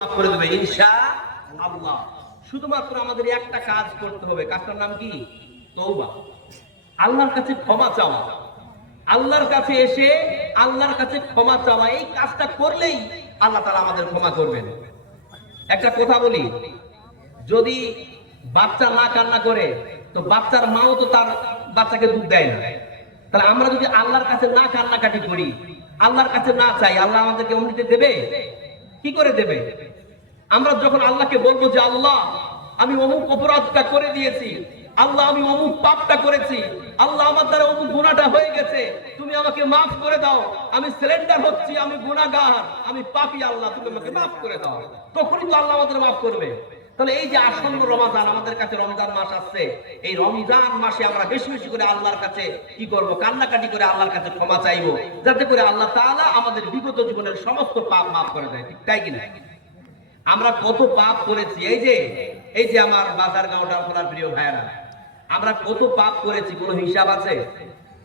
করে দেবে আল্লাহ। শুধুমাত্র আমাদের একটা কাজ করতে হবে, কাজটার নাম কি? তৌবা আল্লাহর কাছে ক্ষমা চাওয়া। আল্লাহর কাছে এসে আল্লাহর কাছে ক্ষমা চাওয়া, এই কাজটা করলেই আল্লাহ আমাদের ক্ষমা করবেন। একটা কথা বলি, যদি বাচ্চা না কান্না করে, তো বাচ্চার মাও তো তার বাচ্চাকে দুধ দেয় না। তাহলে আমরা যদি আল্লাহর কাছে না কান্নাকাটি করি, আল্লাহর কাছে না চাই, আল্লাহ আমাদেরকে অমৃতে দেবে? কি করে দেবে? আমরা যখন আল্লাহকে বলব যে আল্লাহ, আমি অমুক অপরাধটা করে দিয়েছি, আল্লাহ, আমি অমুক পাপটা করেছি, আল্লাহ আমার দ্বারা অমুক গুণাটা হয়ে গেছে, তুমি আমাকে মাফ করে দাও, আমি সিলেন্ডার হচ্ছি, আমি গুণাগার আমি পাপি আল্লাহ, তুমি আমাকে মাফ করে দাও। তখনই তো আল্লাহ আমাদের মাফ করবে। তাহলে এই যে আসন্ন রমাদান আমাদের কাছে রমজান মাস আসছে, এই রমজান মাসে আমরা বেশি বেশি করে আল্লাহর কাছে কি করব? কান্নাকাটি করে আল্লাহর কাছে ক্ষমা চাইব, যাতে করে আল্লাহ তাআলা আমাদের বিগত জীবনের সমস্ত পাপ মাফ করে দেয় তাই কিনা? আমরা কত পাপ করেছি, এই যে এই যে আমার বাজার গাঁওটার খোলার প্রিয় ভাইয়েরা, আমরা কত পাপ করেছি, কোনো হিসাব আছে?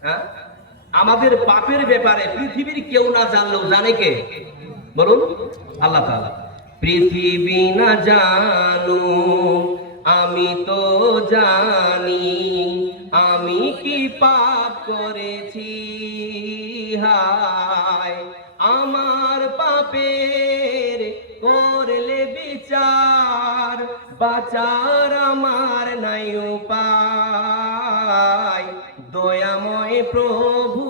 হ্যাঁ? আমাদের পাপের ব্যাপারে পৃথিবীর কেউ না জানলেও জানে কে? বলুন, আল্লাহ তাআলা। পৃথিবী না জানু, আমি তো জানি, আমি কি পাপ করেছি? হায় বিচার আমার নাই উপায়। দয়াময় প্রভু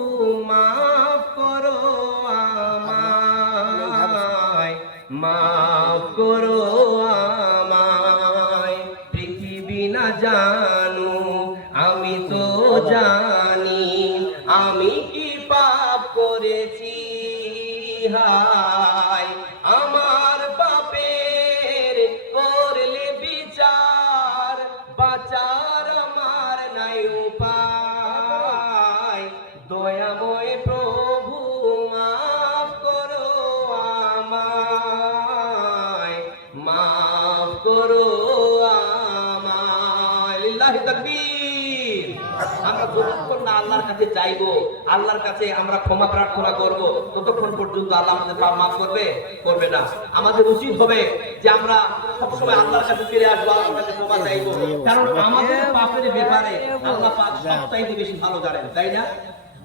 যতক্ষণ না আল্লাহর কাছে চাইব আল্লাহর কাছে আমরা ক্ষমা প্রার্থনা করব ততক্ষণ পর্যন্ত আল্লাহ আমাদের পাপ মাফ করবে? করবে না। আমাদের উচিত হবে যে আমরা সবসময় আল্লাহর কাছে ফিরে আসব আল্লাহর কাছে ক্ষমা চাইব। কারণ আমাদের পাপের ব্যাপারে আল্লাহ পাক সবচাইতে বেশি ভালো জানেন তাই না?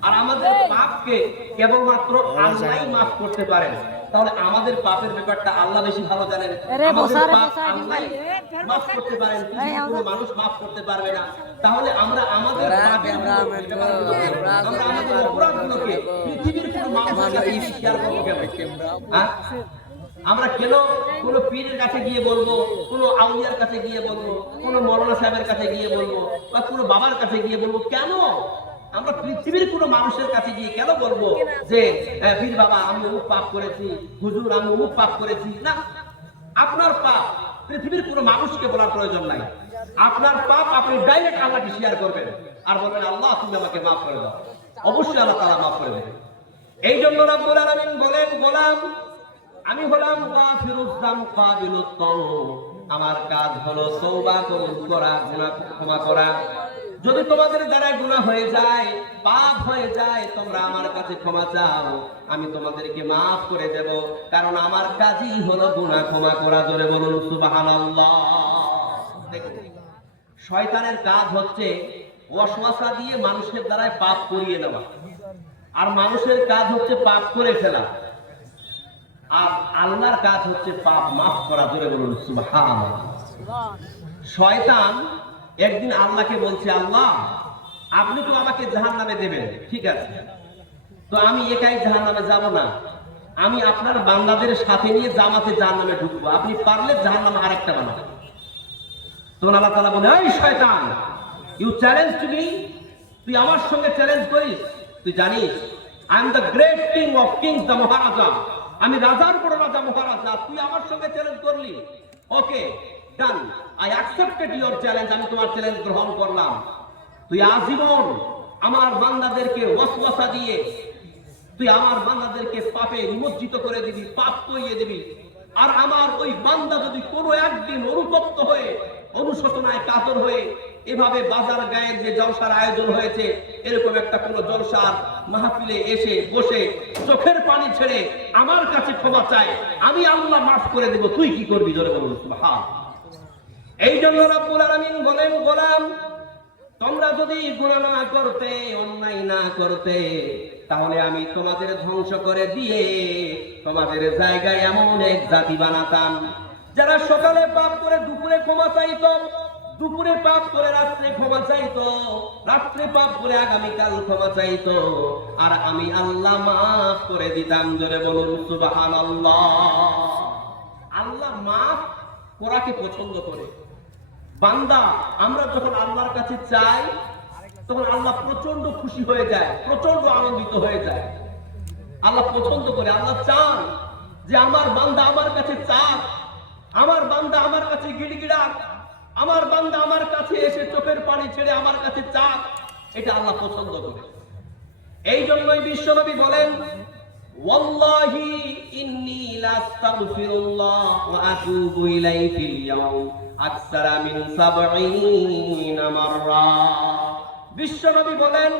আর আমাদের পাপকে কেবলমাত্র আল্লাহই মাফ করতে পারেন। তাহলে আমাদের পাপের ব্যাপারটা আল্লাহ বেশি ভালো জানেন। আমাদের পাপ বসা, মাফ করতে পারেন কোনো মানুষ মাফ করতে পারবে না। তাহলে আমরা আমাদের পাপের আমরা আমাদের অপরাধগুলোকে পৃথিবীর কোনো মানুষের কাছে করব কেন? হ্যাঁ? আমরা কেন কোন পীরের কাছে গিয়ে বলব কোন আউলিয়ার কাছে গিয়ে বলব কোন মৌলানা সাহেবের কাছে গিয়ে বলব বা কোন বাবার কাছে গিয়ে বলব কেন? আমরা পৃথিবীর কোন মানুষের কাছে গিয়ে কেন বলব যে পীর বাবা, আমি অমুক পাপ করেছি, হুজুর, আমি অমুক পাপ করেছি? না। আপনার পাপ পৃথিবীর কোনো মানুষকে বলার প্রয়োজন নাই। আপনার পাপ আপনি ডাইরেক্ট আল্লাহকে শেয়ার করবেন আর বলবেন, আল্লাহ, তুমি আমাকে মাফ করে দাও। অবশ্যই আল্লাহ তাআলা মাফ করে দেবে এই জন্য রাব্বুল আলামিন বলেন, গোলাম, আমি হলাম গাফিরুজ যাম কাবিলুত আমার কাজ হলো তওবা করা, গুনাহ, ক্ষমা করা। যদি তোমাদের দ্বারা গুনাহ হয়ে যায়, পাপ হয়ে যায়, তোমরা আমার কাছে ক্ষমা চাও, আমি তোমাদেরকে মাফ করে দেব। কারণ আমার কাজই হলো গুনাহ ক্ষমা করা। জোরে বলুন, সুবহানাল্লাহ। শয়তানের কাজ হচ্ছে ওয়াসওয়াসা দিয়ে মানুষের দ্বারায় পাপ করিয়ে নেওয়া আর মানুষের কাজ হচ্ছে পাপ করে ফেলা। আর আল্লাহর কাজ হচ্ছে পাপ মাফ করা। জোরে বলুন, সুবহানাল্লাহ। শয়তান একদিন আল্লাহকে বলছে, আল্লাহ, আপনি তো আমাকে জাহান নামে দেবেন। ঠিক আছে। তো আমি একাই জাহান নামে যাব না। আমি আপনার বান্দাদের সাথে নিয়ে জামাতে জাহান নামে ঢুকবো। আপনি পারলে জাহান নামে আরেকটা বানাবেন তখন আল্লাহ তালা বলে, এই শয়তান ইউ চ্যালেঞ্জ টু মি তুই আমার সঙ্গে চ্যালেঞ্জ করিস? তুই জানিস I am the great king of kings the maharaja আমি রাজার বড় রাজা, মহারাজা। তুই আমার সঙ্গে চ্যালেঞ্জ করলি। Okay done I accepted your challenge আমি তোমার চ্যালেঞ্জ গ্রহণ করলাম। তুই আজীবন আমার বান্দাদেরকে ওয়াসওয়াসা দিয়ে, তুই আমার বান্দাদেরকে পাপে নিমজ্জিত করে দিবি, পাপ করিয়ে দিবি। আর আমার ওই বান্দা যদি কোনো একদিন অনুতপ্ত হয়ে, অনুশোচনায় কাতর হয়ে, এভাবে বাজার গায়ের যে জলসার আয়োজন হয়েছে, এরকম একটা কোনো জলসার মাহফিলে এসে, বসে, চোখের পানি ছেড়ে আমার কাছে ক্ষমা চায়, আমি আল্লাহ মাফ করে দেব, তুই কি করবি জোরে বলুন, সুবহান। এই জন্য রব্বুল আলামিন বলেন, গোলাম, তোমরা যদি গুনাহ না করতে, অন্যায় না করতে, তাহলে আমি তোমাদের ধ্বংস করে দিয়ে তোমাদের জায়গায় এমন এক জাতি বানাতাম, যারা সকালে পাপ করে দুপুরে ক্ষমা চাইতো, দুপুরে পাপ করে রাত্রে ক্ষমা চাইতো, রাত্রে পাপ করে আগামীকাল ক্ষমা চাইতো, আর আমি আল্লাহ মাফ করে দিতাম, জোরে বলুন, সুবহানাল্লাহ। আল্লাহ মাফ করাকে পছন্দ করে। বান্দা, আমরা যখন আল্লাহর কাছে চাই, তখন আল্লাহ প্রচণ্ড খুশি হয়ে যায় প্রচণ্ড আনন্দিত হয়ে যায়। আল্লাহ পছন্দ করে, আল্লাহ চান যে আমার বান্দা আমার কাছে চাক, আমার বান্দা আমার কাছে গিড়গিড়াক, আমার বান্দা আমার কাছে এসে চোখের পানি ছেড়ে আমার কাছে চাক, এটা আল্লাহ পছন্দ করে। এই জন্যই বিশ্বনবী বলেন, ওয়াল্লাহি ইন্নী লাস্তাগফিরুল্লাহ ওয়া আতুবু ইলাইহি ফিল ইয়াউম। আকসারা 70 মাররা। বিশ্বনবী বলেন,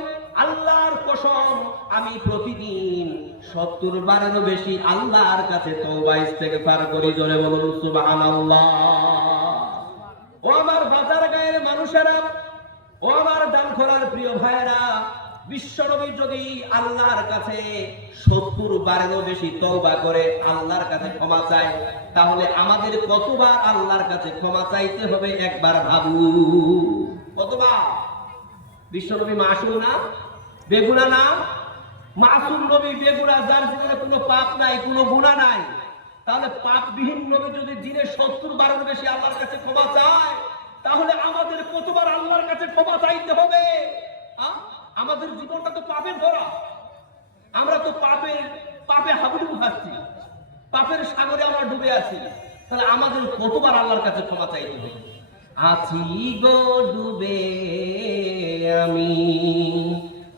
আল্লাহর কসম, আমি প্রতিদিন সত্তর বারেরও বেশি আল্লাহর কাছে তওবা, ইস্তেগফার করি, জোরে বলুন, সুবহানাল্লাহ। ও আমার বাজার গায়ের মানুষেরা, ও আমার ডানখোলার প্রিয় ভাইয়েরা বিশ্বনবী যদি আল্লাহর কাছে সত্তর বারেরও বেশি তওবা করে আল্লাহর কাছে ক্ষমা চায়, তাহলে আমাদের কতবার আল্লাহর কাছে ক্ষমা চাইতে হবে একবার ভাবু কতবার? বিশ্বনবী মাসুম না? বেগুনা না? মাসুম নবী বেগুনা, যার জীবনে কোনো পাপ নাই, কোনো গুণা নাই, তাহলে পাপবিহীন নবী যদি দিনে সত্তর বারের বেশি আল্লাহর কাছে ক্ষমা চায়, তাহলে আমাদের কতবার আল্লাহর কাছে ক্ষমা চাইতে হবে? আ? আমাদের জীবনটা তো পাপের ভরা আমরা তো পাপের পাপে হাবুডুবু খাচ্ছি। পাপের সাগরে আমরা ডুবে আছি। তাহলে আমাদের কতবার আল্লাহর কাছে ক্ষমা চাইতে হবে? আছি গো ডুবে আমি,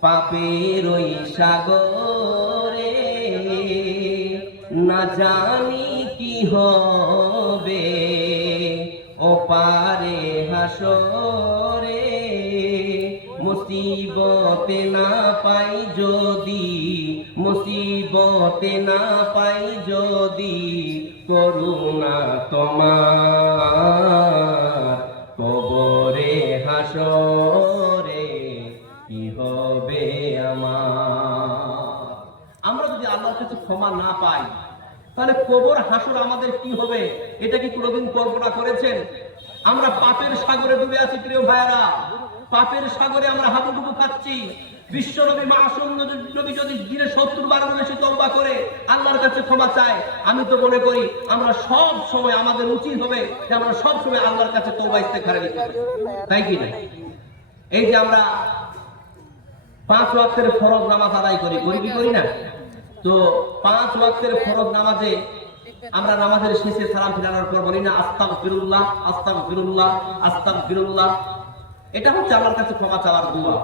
পাপের ওই সাগরে। না জানি কি হবে ও পারে হাসরে মুসিবতে না পাই যদি, মুসিবতে না পাই যদি করুণা তোমার। কবরে, হাসরে কি হবে আমার? আমরা যদি আল্লাহর কাছে ক্ষমা না পাই, তাহলে কবর, হাসর আমাদের কি হবে? এটা কি কোনোদিন কল্পনা করেছেন? আমরা পাপের সাগরে ডুবে আছি, প্রিয় ভাইয়েরা। পাপের সাগরে আমরা হাবুডুবু খাচ্ছি। বিশ্বনবী মাসুম নবী যদি দিনে সত্তর বার বেশি তওবা করে, আল্লাহর কাছে ক্ষমা চায়। আমি তো মনে করি আমরা সব সময় আমাদের উচিত হবে যে আমরা সব সময় আল্লাহর কাছে তওবা, ইস্তেগফার নিতে হবে তাই কি না? এই যে আমরা পাঁচ ওয়াক্তের ফরজ নামাজ আদায় করি করি কি করি না? তো পাঁচ ওয়াক্তের ফরজ নামাজে আমরা নামাজের শেষে সালাম ফিরানোর পর বলি না আস্তাক ফিরুল্লাহ আস্তাক ফিরুল্লাহ আস্তাক ফিরুল্লাহ এটা হচ্ছে আল্লাহর কাছে ক্ষমা চাওয়ার দোয়া।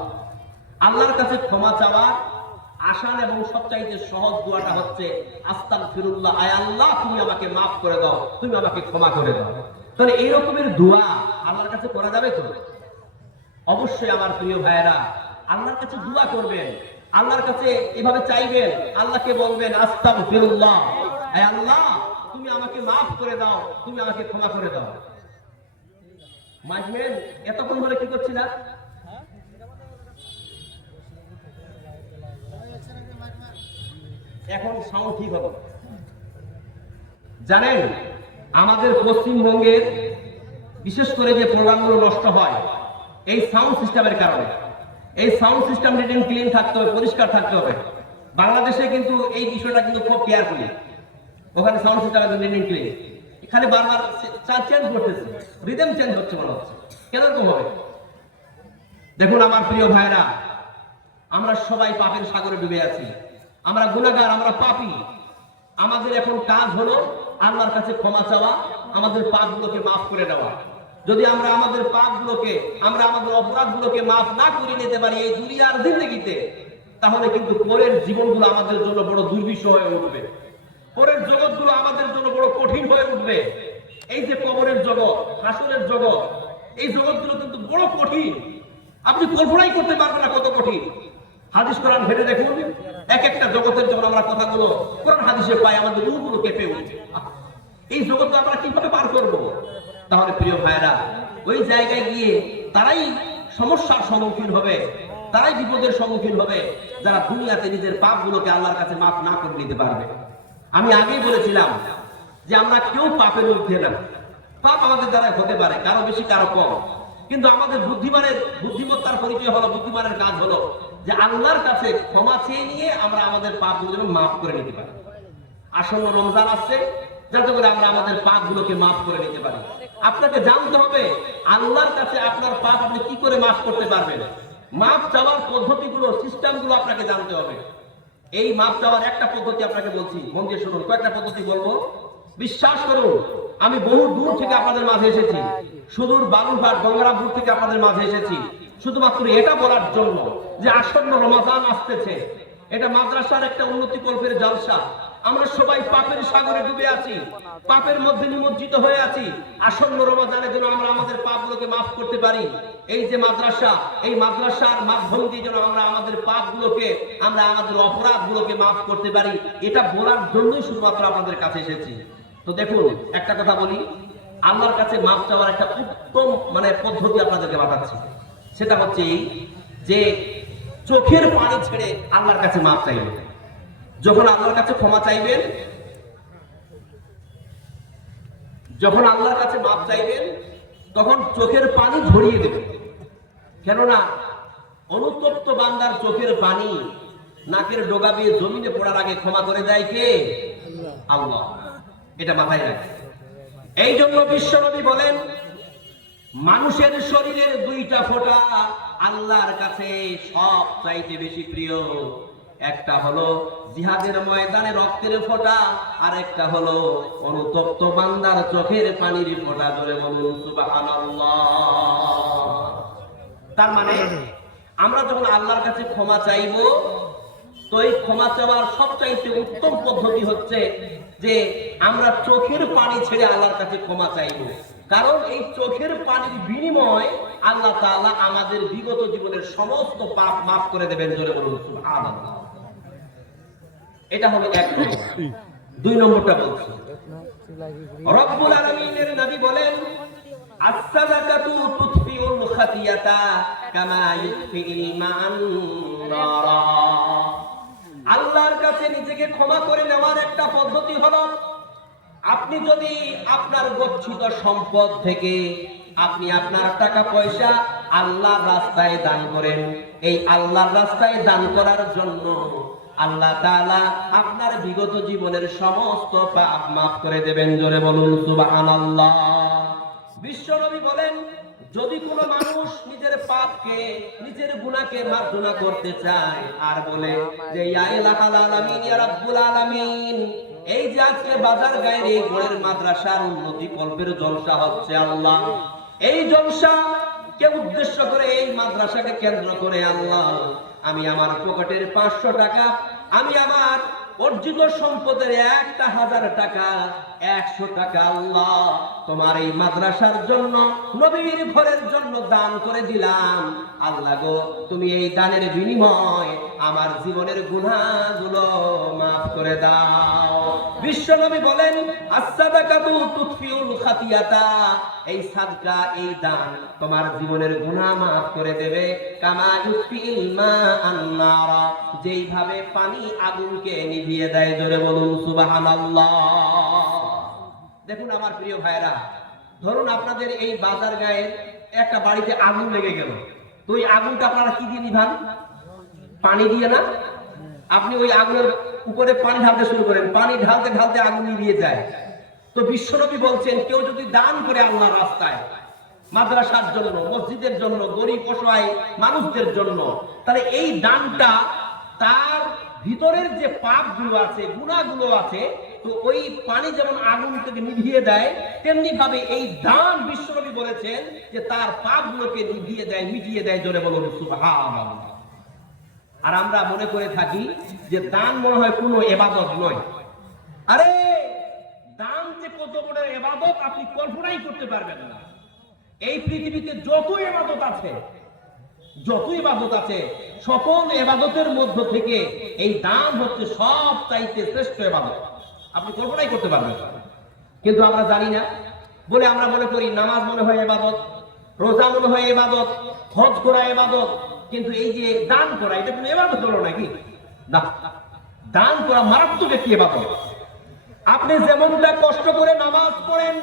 আল্লাহর কাছে ক্ষমা চাওয়ার আসান এবং সবচাইতে সহজ দোয়াটা হচ্ছে আস্তাক ফিরুল্লাহ আয় আল্লাহ, তুমি আমাকে মাফ করে দাও, তুমি আমাকে ক্ষমা করে দাও। তাহলে এই রকমের দোয়া আল্লাহর কাছে করা যাবে তো? অবশ্যই আমার প্রিয় ভাইয়েরা, আল্লাহর কাছে দোয়া করবেন, আল্লাহর কাছে এভাবে চাইবেন, আল্লাহকে বলবেন, আস্তাগফিরুল্লাহ হে আল্লাহ, তুমি আমাকে মাফ করে দাও, তুমি আমাকে ক্ষমা করে দাও। মাইকম্যান এতক্ষণ ধরে কি করছিলা? এখন সাউন্ড ঠিক হবে। জানেন, আমাদের পশ্চিমবঙ্গের বিশেষ করে যে প্রোগ্রামগুলো নষ্ট হয়, এই সাউন্ড সিস্টেমের কারণে। এই সাউন্ড সিস্টেম রিটেন ক্লিন থাকতে হবে, পরিষ্কার থাকতে হবে। বাংলাদেশে কিন্তু এই বিষয়টা কিন্তু খুব কেয়ারফুলি ওখানে সাউন্ড সিস্টেম রিটেন ক্লিন এখানে বারবার চেঞ্জ করতেছে। রিদম চেঞ্জ হচ্ছে মনে হচ্ছে। কেন হবে? দেখুন আমার প্রিয় ভাইরা আমরা সবাই পাপের সাগরে ডুবে আছি। আমরা গুণাগার আমরা পাপী। আমাদের এখন কাজ হলো আল্লাহর কাছে ক্ষমা চাওয়া, আমাদের পাপগুলোকে মাফ করে দেওয়া। যদি আমরা আমাদের পাপগুলোকে, আমরা আমাদের অপরাধগুলোকে মাফ না করে নিতে পারি এই দুনিয়ার জিন্দগিতে, তাহলে কিন্তু পরের জীবনগুলো আমাদের জন্য বড় দুর্বিষহ হয়ে উঠবে। পরের জগৎগুলো আমাদের জন্য বড় কঠিন হয়ে উঠবে। এই যে কবরের জগৎ হাসনের জগৎ, এই জগৎগুলো কিন্তু বড় কঠিন। আপনি কল্পনাই করতে পারবেন না কত কঠিন। হাদিস কোরআন ঘেটে দেখুন, এক একটা জগতের যখন আমরা কথাগুলো কোরআন হাদিসে পাই, আমাদের রূপগুলো কেঁপে উঠে। এই জগৎ আমরা কীভাবে পার করব? তাহলে প্রিয় ভাইরা ওই জায়গায় গিয়ে তারাই সমস্যার সম্মুখীন হবে, তারাই বিপদের সম্মুখীন হবে, যারা দুনিয়াতে নিজের পাপগুলোকে আল্লাহর কাছে মাফ না করে নিতে পারবে। আমি আগেই বলেছিলাম যে আমরা কেউ পাপের ঊর্ধ্বে না। পাপ আমাদের দ্বারা হতে পারে, কারও বেশি, কারও কম। কিন্তু আমাদের বুদ্ধিমানের, বুদ্ধিমত্তার পরিচয় হলো, বুদ্ধিমানের কাজ হলো যে আল্লাহর কাছে ক্ষমা চেয়ে নিয়ে আমরা আমাদের পাপগুলো যেন মাফ করে নিতে পারি। আসন্ন রমজান আসছে, যাতে করে আমরা আমাদের পাপ গুলোকে মাফ করে নিতে পারি। আপনাকে জানতে হবে, আল্লাহর কাছে আপনার পাপ আপনি কি করে মাফ করতে পারবেন? মাফ চাওয়ার পদ্ধতিগুলো, সিস্টেমগুলো আপনাকে জানতে হবে। এই মাপ চাওয়ার একটা পদ্ধতি আপনাকে বলছি। মন দিয়ে শুনুন, কয়েকটা পদ্ধতি বলব। বিশ্বাস করুন, আমি বহু দূর থেকে আপনাদের মাঝে এসেছি। সুদূর বালুরঘাট, গঙ্গারামপুর থেকে আপনাদের মাঝে এসেছি। শুধুমাত্র এটা বলার জন্য যে আসন্ন রমাজান আসতেছে। এটা মাদ্রাসার একটা উন্নতি কল্পের জলসা। আমরা সবাই পাপের সাগরে ডুবে আছি, পাপের মধ্যে নিমজ্জিত হয়ে আছি। আসন্ন রমাজানের জন্য আমরা আমাদের পাপগুলোকে মাফ করতে পারি। এই যে মাদ্রাসা, এই মাদ্রাসার মাধ্যম দিয়ে যেন আমরা আমাদের পাপগুলোকে, আমরা আমাদের অপরাধগুলোকে মাফ করতে পারি, এটা বলার জন্যই শুধুমাত্র আপনাদের কাছে এসেছি। তো দেখুন, একটা কথা বলি, আল্লাহর কাছে মাফ চাওয়ার একটা উত্তম মানে পদ্ধতি আপনাদেরকে বাতাচ্ছি সেটা হচ্ছে এই যে চোখের পানি ছেড়ে আল্লাহর কাছে মাফ চাইবেন। যখন আল্লাহর কাছে ক্ষমা চাইবেন, যখন আল্লাহর কাছে মাপ চাইবেন, তখন চোখের পানি ঝরিয়ে দেবেন। কেননা, অনুতপ্ত বান্দার চোখের পানি নাকের ডোগা দিয়ে জমিনে পড়ার আগে ক্ষমা করে দেয় কে? আল্লাহ। এটা মাথায় রাখে। এই জন্য বিশ্বনবী বলেন, মানুষের শরীরের দুইটা ফোঁটা আল্লাহর কাছে সব চাইতে বেশি প্রিয়। একটা হলো জিহাদের ময়দানে রক্তের ফোঁটা, আর একটা হলো অনুতপ্ত বান্দার চোখের পানির ফোঁটা। ধরে বলুন, সুবহানাল্লাহ। তার মানে আমরা যখন আল্লাহর কাছে ক্ষমা চাইব, তো এই ক্ষমা চাওয়ার সবচাইতে উত্তম পদ্ধতি হচ্ছে যে আমরা চোখের পানি ছেড়ে আল্লাহর কাছে ক্ষমা চাইব। কারণ এই চোখের পানির বিনিময় আল্লাহ তাআলা আমাদের বিগত জীবনের সমস্ত পাপ মাফ করে দেবেন জোরে বলুন, সুবহানাল্লাহ। এটা হলো এক নম্বর। দুই নম্বরটা বলছি। রব্বুল আলামিনের নবী বলেন আল্লাহর কাছে নিজেকে ক্ষমা করে নেওয়ার একটা পদ্ধতি হলো, আপনি যদি আপনার গচ্ছিত সম্পদ থেকে আপনি আপনার টাকা পয়সা আল্লাহর রাস্তায় দান করেন, এই আল্লাহর রাস্তায় দান করার জন্য আল্লাহ আপনার বিগত জীবনের সমস্ত পাপ মাফ করে দেবেন। জোরে বলুন, সুবহানাল্লাহ। বিশ্বনবী বলেন, যদি কোনো মানুষ নিজের পাপকে, নিজের গুনাহকে মার্জনা করতে চায় আর বলে যে, ইয়া আলামিন, ইয়া রাব্বুল আলামিন, এই যে আজকে বাজার গায়ের এই গোড়ের মাদ্রাসার উন্নতি কল্পের জলসা হচ্ছে আল্লাহ। এই জলসা কে উদ্দেশ্য করে এই মাদ্রাসাকে কেন্দ্র করে আল্লাহ? আমি আমার পকেটের পাঁচশো টাকা, আমি আমার অর্জিত সম্পদের একটা হাজার টাকা, একশো টাকা আল্লাহ তোমার এই মাদ্রাসার জন্য, নবীর ঘরের জন্য দান করে দিলাম। আল্লাহ গো, তুমি এই দানের বিনিময় আমার জীবনের গুণাগুলো মাফ করে দাও। বিশ্ব নবী বলেন এই সাদকা, এই দান তোমার জীবনের গুনাহ মাফ করে দেবে। কামা ইউফিল মা আন্নারা যেইভাবে পানি আগুনকে নিভিয়ে দেয়, জোরে বলুন, সুবহানাল্লাহ। দেখুন আমার প্রিয় ভাইরা ধরুন আপনাদের এই বাজার গায়ে একটা বাড়িতে আগুন লেগে গেল। তো ওই আগুনটা আপনারা কি দিয়ে নিভান? পানি দিয়ে না? আপনি ওই আগুনের উপরে পানি ঢালতে শুরু করেন। পানি ঢালতে ঢালতে আগুন নিভিয়ে যায়। তো বিশ্বনবী বলছেন, কেউ যদি দান করে আল্লাহ রাস্তায়, মাদ্রাসার জন্য, মসজিদের জন্য, গরিব, অসহায় মানুষদের জন্য, তাহলে এই দানটা তার ভিতরের যে পাপগুলো আছে, গুণাগুলো আছে, তো ওই পানি যেমন আগুন থেকে নিভিয়ে দেয় তেমনি ভাবে এই দান বিশ্বনবী বলেছেন যে তার পাপগুলোকে নিভিয়ে দেয়, মিটিয়ে দেয়, জোরে বলুন, সুবহানাল্লাহ। আর আমরা মনে করে থাকি যে দান মনে হয় কোনো এবাদত নয়। আরে, দান যে কত বড় এবাদত আপনি কল্পনাই করতে পারবেন না। এই পৃথিবীতে যত এবাদত আছে যত ইবাদত আছে, সকল এবাদতের মধ্য থেকে এই দান হচ্ছে সব চাইতে শ্রেষ্ঠ এবাদত। আপনি কল্পনাই করতে পারবেন। কিন্তু আমরা জানি না। বলে আমরা মনে করি নামাজ মনে হয় এবাদত, রোজা মনে হয় এবাদত, হজ করা এবাদত কিন্তু এই যে দান করা, এটা কোনো এবাদত হলো নাকি? না। দান করা মারাত্মক একটি এবাদত। আপনি যেমনটা কষ্ট করে নামাজ পড়েন,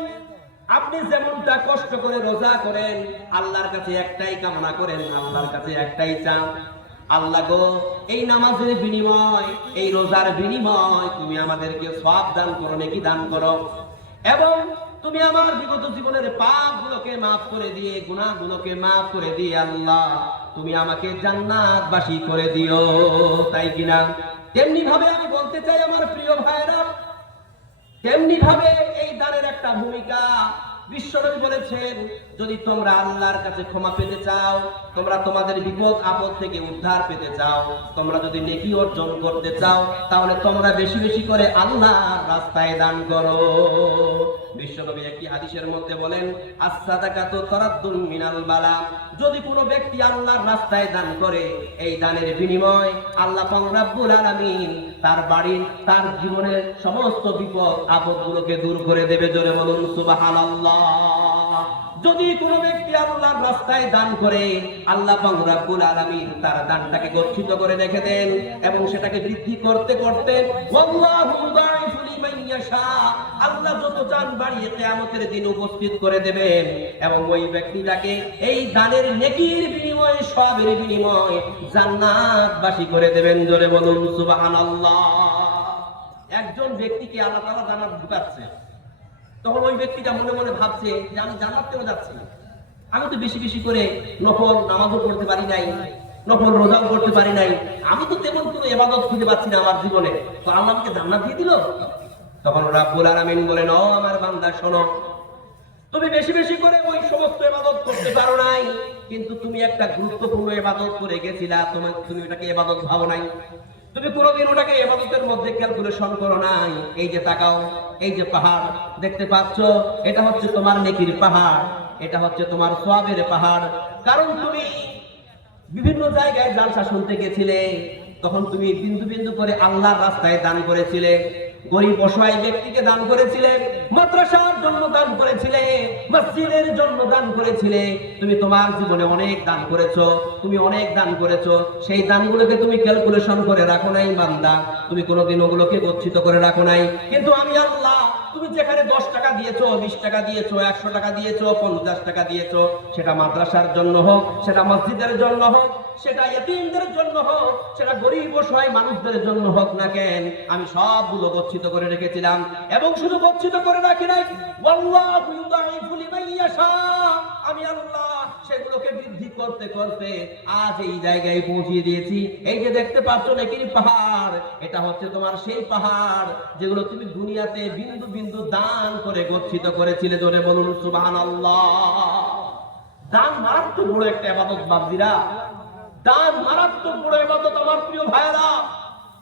আপনি যেমনটা কষ্ট করে রোজা করেন, আল্লাহর কাছে একটাই কামনা করেন, আল্লাহর কাছে একটাই চান। আল্লাহ গো, এই নামাজের বিনিময়, এই রোজার বিনিময়, তুমি আমাদেরকে সব দান করো, নাকি দান করো। এবং তুমি আমার বিগত জীবনের পাপ গুলোকে মাফ করে দিয়ে গুনাহ গুলোকে মাফ করে দিয়ে আল্লাহ তুমি আমাকে জান্নাতবাসী করে দিও, তাই কিনা তেমনি ভাবে আমি বলতে চাই আমার প্রিয় ভাইরা তেমনি ভাবে এই দানের একটা ভূমিকা বিশ্বনবী বলেছেন যদি তোমরা আল্লাহর কাছে ক্ষমা পেতে চাও, তোমরা তোমাদের বিপদ আপদ থেকে উদ্ধার পেতে চাও, তোমরা যদি নেকি অর্জন করতে চাও, তাহলে তোমরা বেশি বেশি করে আল্লাহর রাস্তায় দান করো। বিশ্বনবী একটি হাদিসের মধ্যে বলেন মিনাল বালা। যদি কোনো ব্যক্তি আল্লাহর রাস্তায় দান করে, এই দানের বিনিময় আল্লাহ পাক আলামিন তার বাড়ির, তার জীবনের সমস্ত বিপদ আপদগুলোকে দূর করে দেবে। জোরে বলুন, সুবহানাল্লাহ। যদি কোনো ব্যক্তি আল্লাহর রাস্তায় দান করে, আল্লাহ রাব্বুল আলামিন তার দানটাকে গচ্ছিত করে রেখে দেন এবং সেটাকে বৃদ্ধি করতে করতে আল্লাহ যত চান বাড়িয়ে কিয়ামতের দিন উপস্থিত করে দেবেন। এবং ওই ব্যক্তিটাকে এই দানের নেকির বিনিময়ে, সবের বিনিময়ে জান্নাতবাসী করে দেবেন। জোরে বলুন, সুবহানাল্লাহ। একজন ব্যক্তিকে আল্লাহ তাআলা জান্নাত ঢুকাচ্ছে। তখন ওই ব্যক্তিটা মনে মনে ভাবছে যে আমি জান্নাত কেন যাচ্ছি। আমি তো বেশি বেশি করে নফল নামাজও পড়তে পারি নাই, নফল রোজাও করতে পারি নাই। আমি তো তেমন কোনো এবাদত খুঁজে পাচ্ছি না আমার জীবনে। তো আমাকে জান্নাত দিয়ে দিল। তখন রাব্বুল আলামিন বলেন ও আমার বান্দা, শোনো। তুমি বেশি বেশি করে ওই সমস্ত এবাদত করতে পারো নাই, কিন্তু তুমি একটা গুরুত্বপূর্ণ এবাদত করে গেছিলা। তোমার তুমি ওটাকে এবাদত ভাবো নাই। তুমি কোনোদিন ওটাকে এবাদতের মধ্যে ক্যালকুলেশন করো নাই, এই যে তাকাও, এই যে পাহাড়, দেখতে পাচ্ছ, এটা হচ্ছে তোমার নেকির পাহাড়, এটা হচ্ছে তোমার সোয়াবের পাহাড়। কারণ তুমি বিভিন্ন জায়গায় জালসা শুনতে গেছিলে, তখন তুমি বিন্দু বিন্দু করে আল্লাহর রাস্তায় দান করেছিলে। গরিব অসহায় ব্যক্তিকে দান করেছিলে মাদ্রাসার জন্য দান করেছিলে মসজিদের জন্য দান করেছিলে তুমি তোমার জীবনে অনেক দান করেছ, তুমি অনেক দান করেছ। সেই দানগুলোকে তুমি ক্যালকুলেশন করে রাখো নাই, বান্দা। তুমি কোনোদিন ওগুলোকে গচ্ছিত করে রাখো নাই। কিন্তু আমি আল্লাহ, তুমি যেখানে দশ টাকা দিয়েছ, বিশ টাকা দিয়েছ, একশো টাকা দিয়েছ, পঞ্চাশ টাকা দিয়েছ, সেটা মাদ্রাসার জন্য হোক, সেটা মসজিদের জন্য হোক সেটা এতিমদের জন্য হোক, সেটা গরিব অসহায় মানুষদের জন্য হোক না কেন, আমি সবগুলো গচ্ছিত করে রেখেছিলাম এবং শুধু গচ্ছিত করে রাখি নাই। আমি আল্লাহ সেগুলোকে বৃদ্ধি করতে করতে আজ এই জায়গায় পৌঁছিয়ে দিয়েছি। এই যে দেখতে পাচ্ছ নাকি পাহাড়, এটা হচ্ছে তোমার সেই পাহাড় যেগুলো তুমি দুনিয়াতে বিন্দু বিন্দু দান করে গচ্ছিত করেছিলে জোরে বলুন, সুবহানাল্লাহ। দান মারাত্মক বড় একটা আবাদত বাবদিরা দান মারাত্মক বড় আবাদত আমার প্রিয় ভাইরা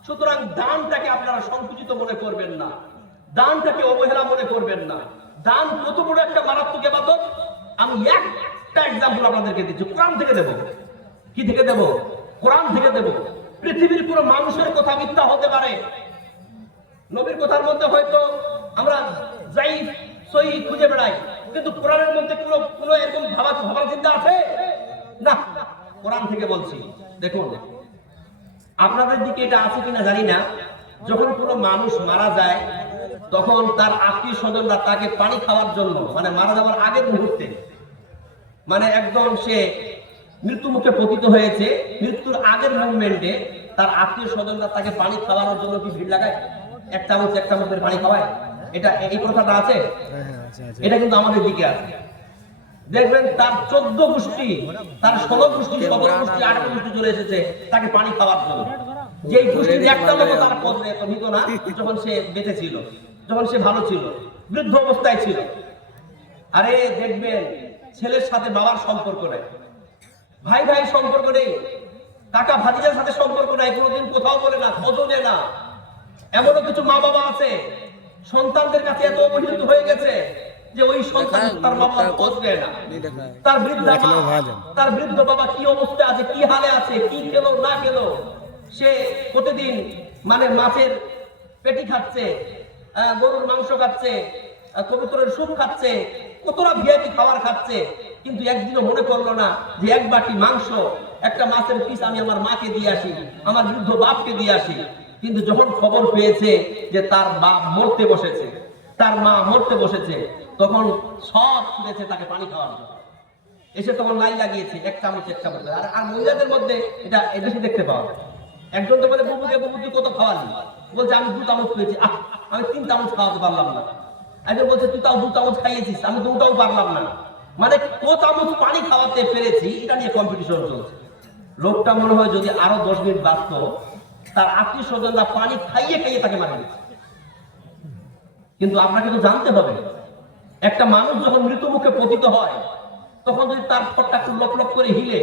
সুতরাং দানটাকে আপনারা সংকুচিত মনে করবেন না। দানটাকে অবহেলা মনে করবেন না। দান কত বড় একটা মারাত্মক আবাদত আমি একটা এক্সাম্পল আপনাদেরকে দিচ্ছি। কোরআন থেকে দেব। কি থেকে দেব? কোরআন থেকে দেব। পৃথিবীর কোনো মানুষের কথা মিথ্যা হতে পারে। নবীর কথার মধ্যে হয়তো আমরা যাই সই খুঁজে বেড়াই। কিন্তু কোরআনের মধ্যে কোনো কোনো এরকম ভাবা ভাবার চিন্তা আছে? না। কোরআন থেকে বলছি। দেখুন আপনাদের দিকে এটা আছে কিনা জানি না। যখন কোনো মানুষ মারা যায় তখন তার আত্মীয় স্বজনরা তাকে পানি খাওয়ার জন্য মানে মারা যাওয়ার আগের মুহূর্তে মানে একদম সে মৃত্যু মুখে পতিত হয়েছে মৃত্যুর আগের মুভমেন্টে তার আত্মীয় স্বজনরা তাকে পানি খাওয়ানোর জন্য কি ভিড় লাগায়? এক চামচ এক চামচ করে পানি খাওয়ায়? এটা এই কথাটা আছে। এটা কিন্তু আমাদের দিকে আছে। দেখবেন তার চোদ্দ গোষ্ঠী তার ষোলো গোষ্ঠী সতেরো গোষ্ঠী আঠারো গোষ্ঠী চলে এসেছে তাকে পানি খাওয়ার জন্য। যে গোষ্ঠীর একটা লোক তার পদে নিত না যখন সে বেঁচে ছিল যখন সে ভালো ছিল বৃদ্ধ অবস্থায় ছিল। আরে দেখবেন ছেলের সাথে বাবার সম্পর্ক নেই। ভাই ভাই সম্পর্ক নেই। কাকা ভাতিজার সাথে সম্পর্ক নাই কোনোদিন কোথাও বলে না খোঁজও নেয় না। এমনও কিছু মা বাবা আছে সন্তানদের কাছে এত অবহেলিত হয়ে গেছে। যে ওই সন্তান তার বাবা খোঁজ নেয় না। তার বৃদ্ধ তার বৃদ্ধ বাবা কি অবস্থা আছে কি হালে আছে কি খেলো না খেলো সে প্রতিদিন মানে মাছের পেটি খাচ্ছে গরুর মাংস খাচ্ছে কবুতরের স্যুপ খাচ্ছে কতটা ভিআইপি খাবার খাচ্ছে কিন্তু একদিনও মনে করল না যে এক বাটি মাংস একটা মাছের পিস আমি আমার মাকে দিয়ে আসি আমার বৃদ্ধ বাপকে দিয়ে আসি। কিন্তু যখন খবর পেয়েছে যে তার বাপ মরতে বসেছে তার মা মরতে বসেছে তখন সব ছুটেছে তাকে পানি খাওয়ার জন্য এসে তখন লাইন লাগিয়েছে, এক চামচ এক চামচ আর আর মহিলাদের মধ্যে এটা বেশি দেখতে পাওয়া যায়। একজন তো বলে, ববুকে ববু তুই কত খাওয়ালি? বলছে, আমি দু চামচ পেয়েছি আহ, আমি তিন চামচ খাওয়াতে পারলাম না। একজন বলছে, তুই তাও দু চামচ খাইয়েছিস, আমি দুটাও পারলাম না। মানে ক চামচ পানি খাওয়াতে পেরেছি, এটা নিয়ে কম্পিটিশন চলছে। লোকটা মনে হয় যদি আরও দশ মিনিট বাঁচত, তার আত্মীয় স্বজনরা পানি খাইয়ে খাইয়ে তাকে মারা দিচ্ছে। কিন্তু আপনাকে তো জানতে হবে একটা মানুষ যখন মৃত্যু মুখে পতিত হয়, তখন যদি তার ঠোঁটটা একটু লক করে হিলে,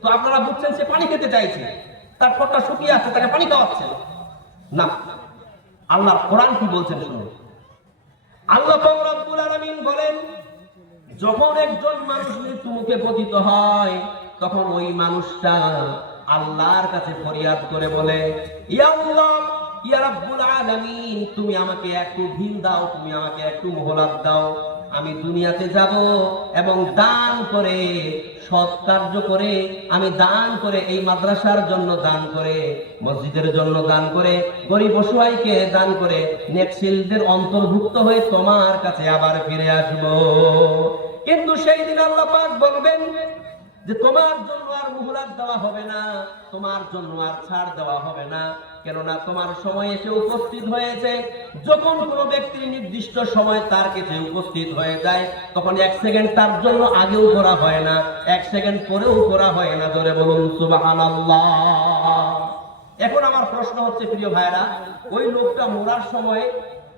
তো আপনারা বুঝছেন সে পানি খেতে চাইছে। তার ঠোঁটটা শুকিয়ে আছে, তাকে পানি খাওয়াচ্ছে না আল্লাহ কোরআন কি বলছেন শুনুন। আল্লাহ রব্বুল আলামিন বলেন, যখন একজন মানুষ মৃত্যু মুখে পতিত হয়, তখন ওই মানুষটা আল্লাহর কাছে ফরিয়াদ করে বলে, ইয়া ইয়া রাব্বুল আলামিন, তুমি আমাকে একটু ঢিল দাও, তুমি আমাকে একটু মোহলাত দাও। আমি দুনিয়াতে যাব এবং দান করে, সৎ কার্য করে, আমি দান করে, এই মাদ্রাসার জন্য দান করে, মসজিদের জন্য দান করে, গরিব অসহায়কে দান করে নেক্সিলদের অন্তর্ভুক্ত হয়ে তোমার কাছে আবার ফিরে আসব। কিন্তু সেই দিন আল্লাহ পাক বলবেন যে তোমার জন্য আর মুহলাত দেওয়া হবে না, তোমার জন্য আর ছাড় দেওয়া হবে না। কেননা তোমার সময় এসে উপস্থিত হয়েছে। যখন কোনো ব্যক্তির নির্দিষ্ট সময় তার কাছে উপস্থিত হয়ে যায়, তখন এক সেকেন্ড তার জন্য আগেও করা হয় না, এক সেকেন্ড পরেও করা হয় না। ধরে বলুন, সুবহানাল্লাহ। এখন আমার প্রশ্ন হচ্ছে, প্রিয় ভাইরা ওই লোকটা মরার সময়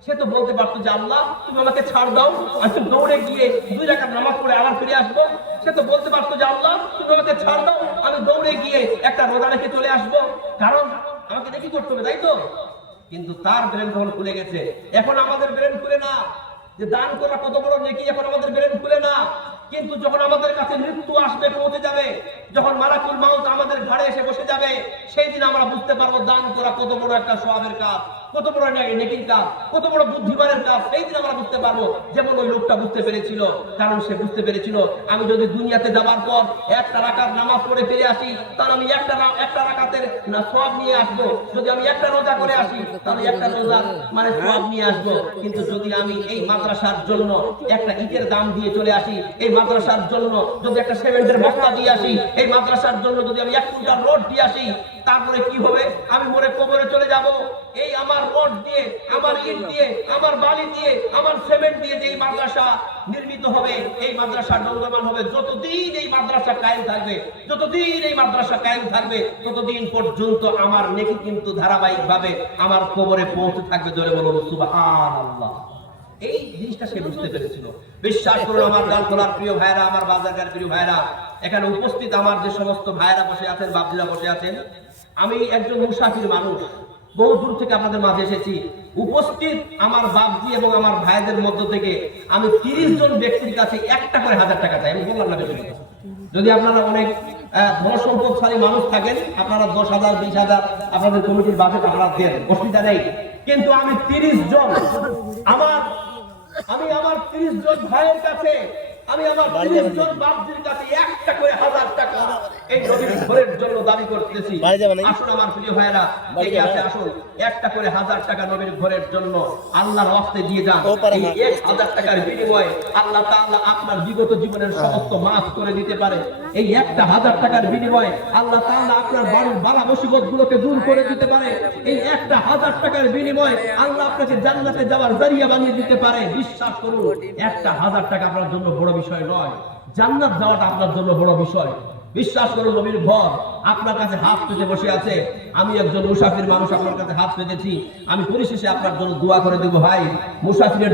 সে তো বলতে পারতো যে, আল্লাহ, তুমি আমাকে ছাড় দাও, আমি দৌড়ে গিয়ে দুই রাকাত নামাজ পড়ে আবার ফিরে আসব। সে তো বলতে পারতো যে, আল্লাহ, তুমি আমাকে ছাড় দাও, আমি দৌড়ে গিয়ে একটা রোজা রেখে চলে আসব। কারণ আমাকে দেখি করতে হবে, তাই তো? কিন্তু তার ব্রেন তখন খুলে গেছে। এখন আমাদের ব্রেন খুলে না। যে, দান করা কত বড় নেকি, এখন আমাদের ব্রেন খুলে না। কিন্তু যখন আমাদের কাছে মৃত্যু আসবে, পৌঁছে যাবে, যখন মারাকুল মাউত আমাদের ঘাড়ে এসে বসে যাবে, সেই দিন আমরা বুঝতে পারব দান করা কত বড় একটা সোয়াবের কাজ। কত বড় নে- নেকির কাজ, কত বড় বুদ্ধিমানের কাজ সেই দিন আমরা বুঝতে পারব যেমন ওই লোকটা বুঝতে পেরেছিল, কারণ সে বুঝতে পেরেছিল, আমি যদি দুনিয়াতে যাবার পর একটা রাকাত নামাজ পড়ে ফিরে আসি, তাহলে আমি একটা একটা রাকাতের না সব নিয়ে আসব। যদি আমি একটা রোজা করে আসি, তাহলে একটা রোজার মানে সব নিয়ে আসব। কিন্তু যদি আমি এই মাদ্রাসার জন্য একটা ইটের দাম দিয়ে চলে আসি, এই মাদ্রাসার জন্য যদি একটা সিমেন্টের বস্তা দিয়ে আসি, এই মাদ্রাসার জন্য যদি আমি এক কুইন্টাল রোড দিয়ে আসি তারপরে কি হবে? আমি মরে কবরে চলে যাব। এই আমার রড দিয়ে, আমার ইট দিয়ে, আমার বালি দিয়ে, আমার সিমেন্ট দিয়ে যে মাদ্রাসা নির্মিত হবে, এই মাদ্রাসা নৌগমান হবে। যতদিন এই মাদ্রাসা কায়েম থাকবে, যতদিন এই মাদ্রাসা কায়েম থাকবে, ততদিন পর্যন্ত আমার নেকি কিন্তু ধারাবাহিক ভাবে আমার কবরে পৌঁছে থাকবে ধরে বলুন, সুবহানাল্লাহ। এই জিনিসটা সে বুঝতে পেরেছিল। বিশ্বাস করুন আমার গান খোলার প্রিয় ভাইরা আমার বাজারগার প্রিয় ভাইরা এখানে উপস্থিত আমার যে সমস্ত ভাইরা বসে আছেন বাবজিরা বসে আছেন আমি একজন মুসাফির মানুষ বহু দূর থেকে আপনাদের মাঝে এসেছি। উপস্থিত আমার বাবজি এবং আমার ভাইদের মধ্য থেকে আমি তিরিশ জন ব্যক্তির কাছে একটা করে হাজার টাকা চাই। আমি বললাম না যদি আপনারা অনেক আহ, ধন সম্পদশালী মানুষ থাকেন আপনারা দশ হাজার বিশ হাজার আপনাদের কমিটির বাজেট আপনারা দেন অসুবিধা নেই। কিন্তু আমি তিরিশ জন আমার আমি আমার তিরিশ জন ভাইয়ের কাছে আমি আমার তিরিশ জন বাপজির কাছে একটা করে হাজার টাকা এই নদীর ঘরের জন্য দাবি করতেছি? আসুন আমার প্রিয় ভাইরা এগিয়ে আছে আসুন। একটা করে হাজার টাকা নবীর ঘরের জন্য আল্লাহর হস্তে দিয়ে যান। এই এক হাজার টাকার বিনিময়ে আল্লাহ তাআলা আপনার বিগত জীবনের সমস্ত মাফ করে দিতে পারে। এই একটা হাজার টাকার বিনিময়ে আল্লাহ তাআলা আপনার বাড়ির বালা মুসিবত গুলোকে দূর করে দিতে পারে। এই একটা হাজার টাকার বিনিময়ে আল্লাহ আপনাকে জান্নাতে যাওয়ার জারিয়া বানিয়ে দিতে পারে। বিশ্বাস করুন একটা হাজার টাকা আপনার জন্য বড় বিষয় নয়। জান্নাত যাওয়াটা আপনার জন্য বড় বিষয়। বিশ্বাস করুন নবীর ঘর, আপনার কাছে হাত পেতে বসে আছে। আমি একজন মুসাফির মানুষ, আপনার কাছে হাত পেতেছি। আমি পরিশেষে আপনার জন্য দোয়া করে দেবো, ভাই। মুসাফিরের